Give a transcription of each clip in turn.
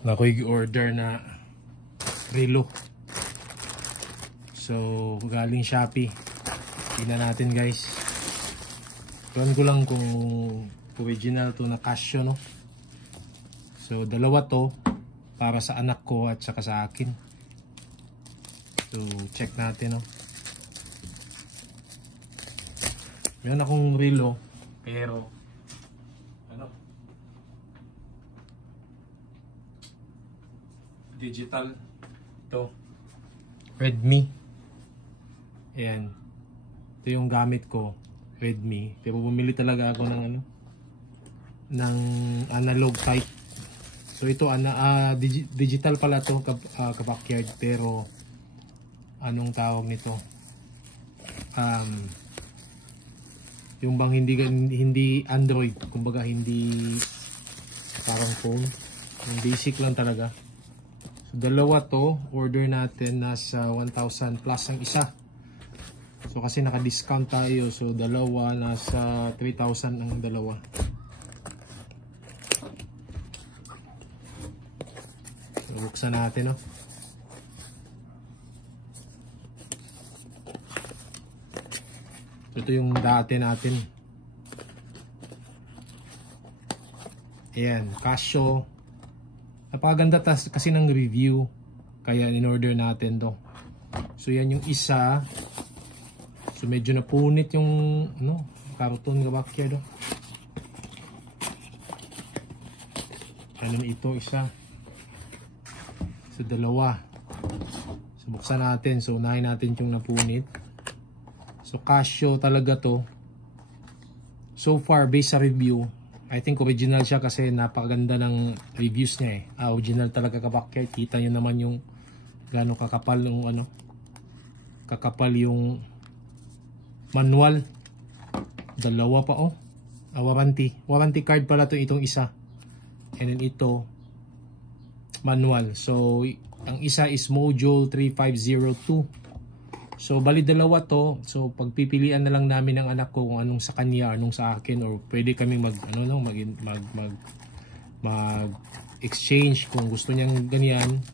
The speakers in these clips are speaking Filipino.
na ko i-order na relo. So galing Shopee. Tingnan natin guys. Tuwan ko lang kung original to na Casio, no. So dalawa to para sa anak ko at saka sa akin. So check natin, no. Meron akong relo pero ano, digital to, Redmi. Ayan, ito yung gamit ko, Redmi, pero bumili talaga ako ng ano, ng analog type. So ito digital pala to, kabakyard, pero anong tawag nito, yung bang hindi Android, kumbaga hindi parang phone, yung basic lang talaga. So dalawa to, order natin nasa 1,000 plus ang isa. So kasi naka-discount tayo, so dalawa nasa 3,000 ang dalawa. So buksan natin, no. Ito yung dati natin. Ayan, Casio. Napakaganda kasi ng review, kaya in-order natin to. So yan yung isa. So medyo napunit yung ano, karton kabakyard. Ano ito, isa. So dalawa. So buksan natin. So unahin natin yung napunit. So Casio talaga to. So far based sa review, I think original siya kasi napakaganda ng reviews niya eh. Original talaga kabakyard. Kita nyo naman yung gaano kakapal yung ano, kakapal yung manual. Dalawa pa, oh. Warranty card pala to, itong isa. And then ito manual. So ang isa is Mojo 3502. So bali dalawa to. So pagpipilian na lang namin ng anak ko kung anong sa kanya, anong sa akin, or pwede kami mag exchange kung gusto niyang ganyan,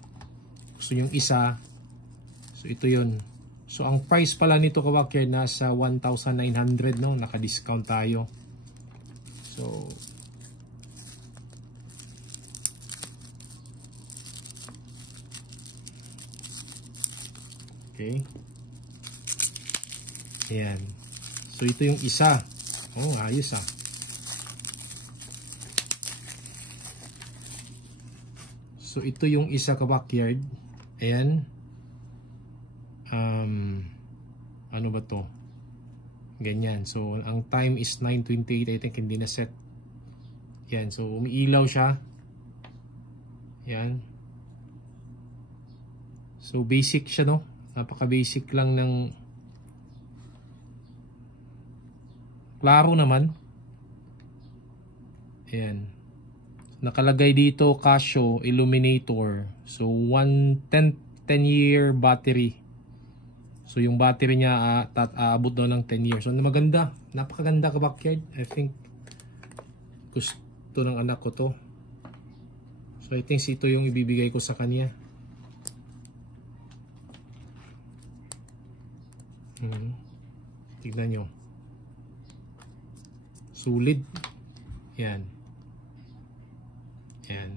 gusto niyang isa. So ito 'yon. So ang price pala nito kabakyard nasa 1,900, no, naka-discount tayo. So okay. Ayan. So ito yung isa. Oh, ayos ah. So ito yung isa kabakyard. Ayan. Ano ba to? Ganyan. So ang time is 9:28. I think hindi na set. Yan. So umiilaw siya. Yan. So basic siya, no? Napaka basic lang ng klaro naman. Ayan. Nakalagay dito Casio Illuminator. So 10-year battery. So yung battery niya aabot daw ng 10 years. So maganda. Napakaganda kabakyard. I think gusto ng anak ko to. So I think ito yung ibibigay ko sa kanya. Tignan nyo. Sulit. Yan. Yan.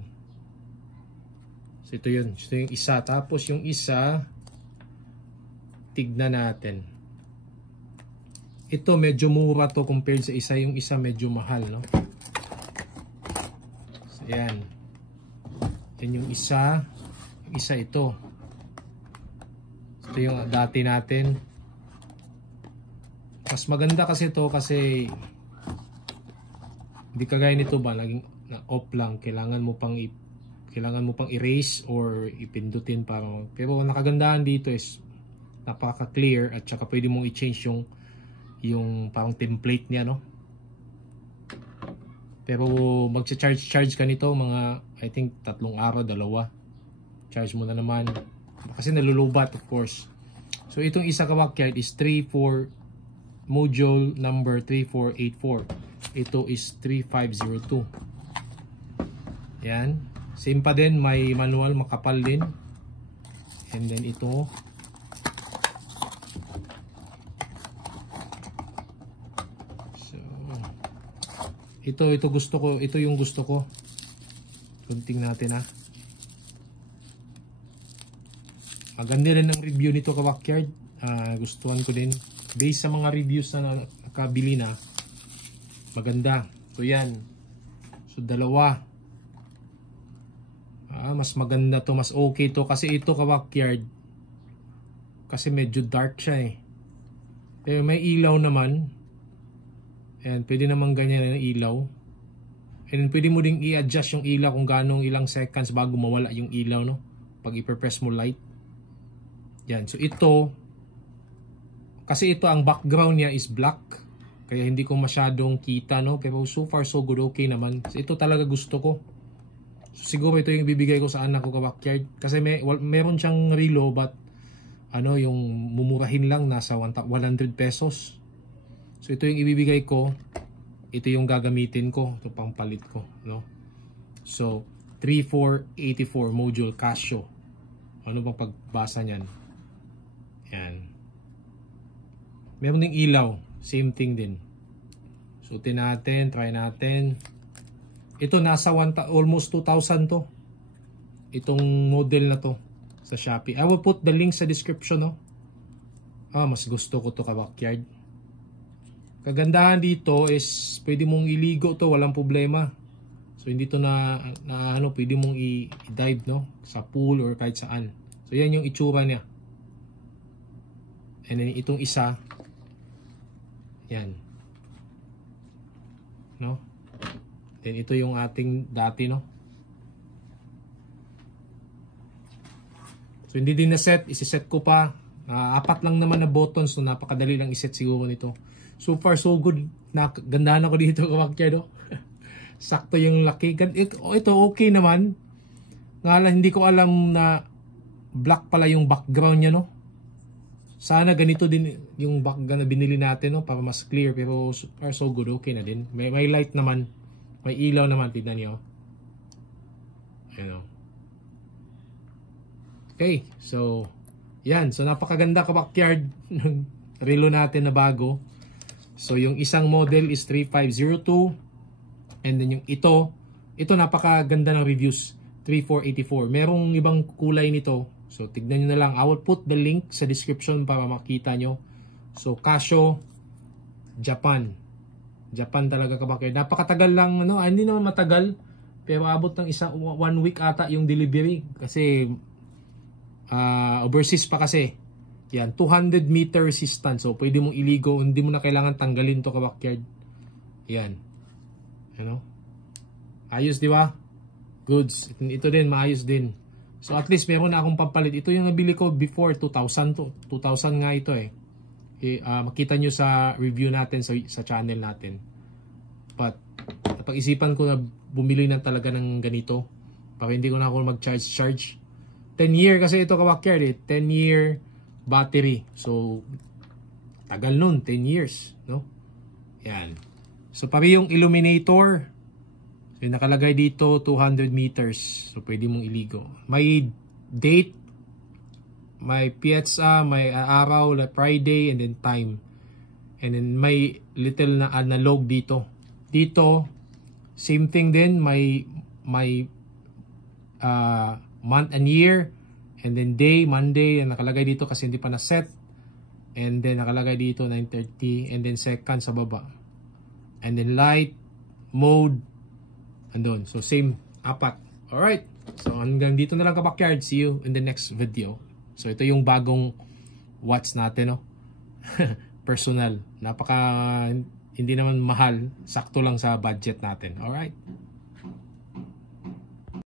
So ito yun. Ito yung isa. Tapos yung isa, tignan natin. Ito medyo mura to compared sa isa. Yung isa medyo mahal, no? So yan. Yan yung isa. Yung isa ito. Ito yung dati natin. Mas maganda kasi ito kasi hindi kagaya nito ba naging na off lang, kailangan mo pang erase or ipindutin para, pero nakagandahan dito is napaka-clear at saka pwede mong i-change yung parang template niya, no? Pero magcha-charge ka nito mga I think 3 araw, 2. Charge mo na naman kasi nalulubat of course. So itong isa kabakyard is Mojo number 3484. Ito is 3502. Yan. Same pa din, may manual, makapal din. And then ito. So, ito gusto ko, ito yung gusto ko. Kunting natin ha. Maganda rin ang review nito ka-backyard. Gustuhan ko din. Based sa mga reviews na nakabili na, maganda. So yan. So dalawa. Mas maganda to, mas okay to. Kasi ito ka-backyard, kasi medyo dark siya eh. Pero may ilaw naman. And pwede naman ganyan ang ilaw. And pwede mo ding i-adjust yung ilaw kung ganong ilang seconds bago mawala yung ilaw, no? Pag i-press mo light. Yan. So ito, kasi ito ang background niya is black. Kaya hindi ko masyadong kita, no? Pero so far so good, okay naman. So ito talaga gusto ko. So siguro ito yung ibibigay ko sa anak ko ka-backyard. Kasi meron siyang relo but ano, yung mumurahin lang nasa 100 pesos. So ito yung ibibigay ko. Ito yung gagamitin ko. Ito pang palit ko, no? So 3484 module Casio. Ano bang pagbasa niyan? Yan. Meron ding ilaw. Same thing din. Suotin natin. Try natin. Ito nasa almost 2,000 to. Itong model na to sa Shopee. I will put the link sa description, no? Mas gusto ko to ka-backyard. Kagandahan dito is pwede mong iligo to, walang problema. So hindi to na ano, pwede mong i-dive, no? Sa pool or kahit saan. So yan yung itsura niya. And then itong isa, yan, no? Then ito yung ating dati, no? So hindi din na set, isi-set ko pa. 4 lang naman na buttons, so napakadali lang i-set siguro nito. So far so good. Gandahan ako dito ka-backyard, no? Sakto yung laki. Ito okay naman. Hindi ko alam na black pala yung background niya, no? Sana ganito din yung background na binili natin, no? Para mas clear. Pero so far so good, okay na din. May light naman. May ilaw naman, tignan niyo. Ayan, okay, so yan. So napakaganda ka-backyard ng relo natin na bago. So yung isang model is 3502. And then yung ito napakaganda ng reviews, 3484. Merong ibang kulay nito. So tignan nyo na lang. I will put the link sa description para makita nyo. So Casio, Japan. Japan talaga ka-backyard. Napakatagal lang, ano, hindi naman matagal. Pero abot ng 1 week ata yung delivery. Kasi overseas pa kasi. Yan, 200 meter resistance. So pwede mong iligo. Hindi mo na kailangan tanggalin to ka-backyard. Yan. Ano? Ayos, di ba? Goods. Ito din, maayos din. So at least meron na akong pampalit. Ito yung nabili ko before 2,000 to. 2,000 nga ito eh. Makita nyo sa review natin sa channel natin. But napag-isipan ko na bumili na talaga ng ganito para hindi ko na ako mag-charge. 10 year kasi ito ka-backyard eh. 10 year battery. So tagal nun, 10 years, no? Yan. So pari yung illuminator. So yung nakalagay dito 200 meters. So pwede mong iligo. May date, may pietsa, may araw, like Friday, and then time. And then may little na analog dito. Dito, same thing din. May month and year. And then day, Monday, nakalagay dito kasi hindi pa na-set. And then nakalagay dito 9:30. And then second sa baba. And then light, mode, andun. So same, 4. Alright. So hanggang dito na lang ka-backyard. See you in the next video. So ito yung bagong watch natin, no? Personal. Hindi naman mahal. Sakto lang sa budget natin. Alright.